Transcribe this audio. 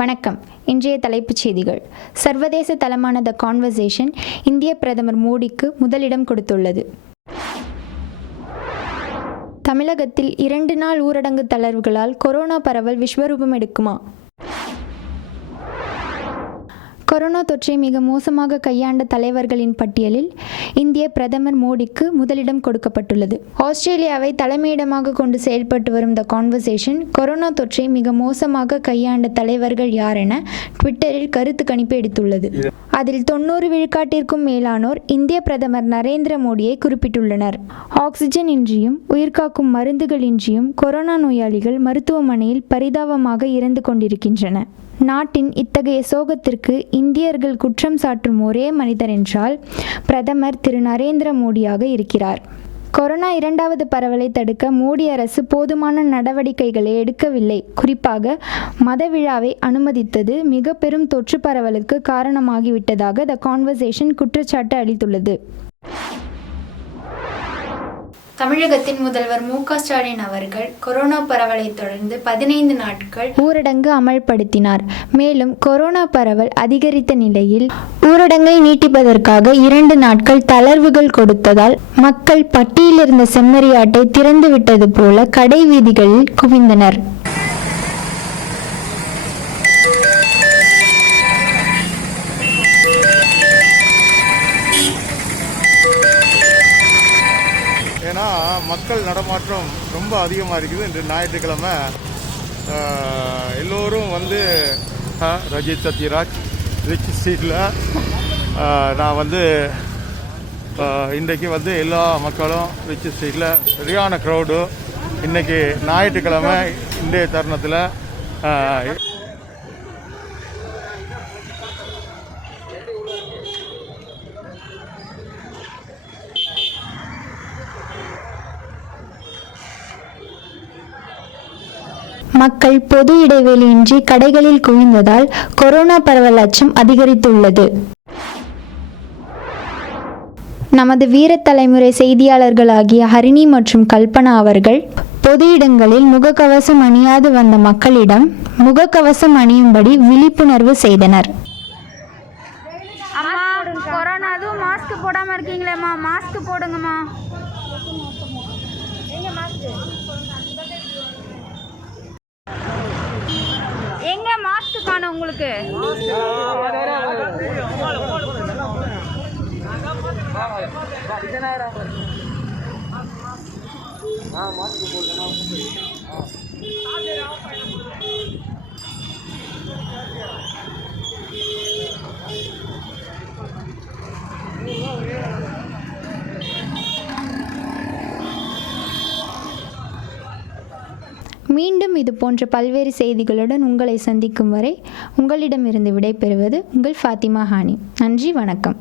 வணக்கம். இன்றைய தலைப்புச் செய்திகள். சர்வதேச தளமான த கான்வர்சேஷன் இந்திய பிரதமர் மோடிக்கு முதலிடம் கொடுத்துள்ளது. தமிழகத்தில் 2 நாள் ஊரடங்கு தளர்வுகளால் கொரோனா பரவல் விஸ்வரூபம் எடுக்குமா? கொரோனா தொற்றை மிக மோசமாக கையாண்ட தலைவர்களின் பட்டியலில் இந்திய பிரதமர் மோடிக்கு முதலிடம் கொடுக்கப்பட்டுள்ளது. ஆஸ்திரேலியாவை தலைமையிடமாக கொண்டு செயல்பட்டு வரும் த கான்வர்சேஷன் கொரோனா தொற்றை மிக மோசமாக கையாண்ட தலைவர்கள் யார் என ட்விட்டரில் கருத்து கணிப்பு எடுத்துள்ளது. அதில் 90 விழுக்காட்டிற்கும் மேலானோர் இந்திய பிரதமர் நரேந்திர மோடியை குறிப்பிட்டுள்ளனர். ஆக்சிஜன் இன்றியும் உயிர்காக்கும் மருந்துகள் இன்றியும் கொரோனா நோயாளிகள் மருத்துவமனையில் பரிதாபமாக இறந்து கொண்டிருக்கின்றன. நாட்டின் இத்தகைய சோகத்திற்கு இந்தியர்கள் குற்றம் சாட்டும் ஒரே மனிதர் என்றால் பிரதமர் திரு நரேந்திர மோடியாக இருக்கிறார். கொரோனா 2வது பரவலை தடுக்க மோடி அரசு போதுமான நடவடிக்கைகளை எடுக்கவில்லை. குறிப்பாக மத விழாவை அனுமதித்தது மிக பெரும் தொற்று பரவலுக்கு காரணமாகிவிட்டதாக த கான்வர்சேஷன் குற்றச்சாட்டு அளித்துள்ளது. தமிழகத்தின் முதல்வர் மு.க. ஸ்டாலின் அவர்கள் கொரோனா பரவலை தொடர்ந்து 15 நாட்கள் ஊரடங்கு அமல்படுத்தினார். மேலும் கொரோனா பரவல் அதிகரித்த நிலையில் ஊரடங்கை நீட்டிப்பதற்காக 2 நாட்கள் தளர்வுகள் கொடுத்ததால் மக்கள் பட்டியிலிருந்த செம்மறியாட்டை திறந்து விட்டது போல கடை வீதிகளில் குவிந்தனர். ஏன்னா மக்கள் நடமாட்டம் ரொம்ப அதிகமாக இருக்குது. இன்று ஞாயிற்றுக்கிழமை எல்லோரும் வந்து ரஜித் சத்யராஜ் ரிச் ஸ்ட்ரீட்டில் நான் இன்றைக்கி எல்லா மக்களும் ரிச் ஸ்ட்ரீட்டில் சரியான க்ரௌடு. இன்றைக்கி ஞாயிற்றுக்கிழமை இன்றைய தருணத்தில் மக்கள் பொது இடைவெளியின்றி கடைகளில் குவிந்ததால் கொரோனா பரவல் அச்சம் அதிகரித்துள்ளது. நமது வீர தலைமுறை செய்தியாளர்களாகிய ஹரிணி மற்றும் கல்பனா அவர்கள் பொது இடங்களில் முகக்கவசம் அணியாது வந்த மக்களிடம் முகக்கவசம் அணியும்படி விழிப்புணர்வு செய்தனர். கொரோனா அதுவும் மாஸ்க் போடாம இருக்கீங்களேம்மா, மாஸ்க் போடுங்கம்மா. எங்க மாஸ்க் காணோம் உங்களுக்கு? மீண்டும் இது போன்ற பல்வேறு செய்திகளுடன் உங்களை சந்திக்கும் வரை உங்களிடமிருந்து விடைபெறுவது உங்கள் ஃபாத்திமா ஹானி. நன்றி, வணக்கம்.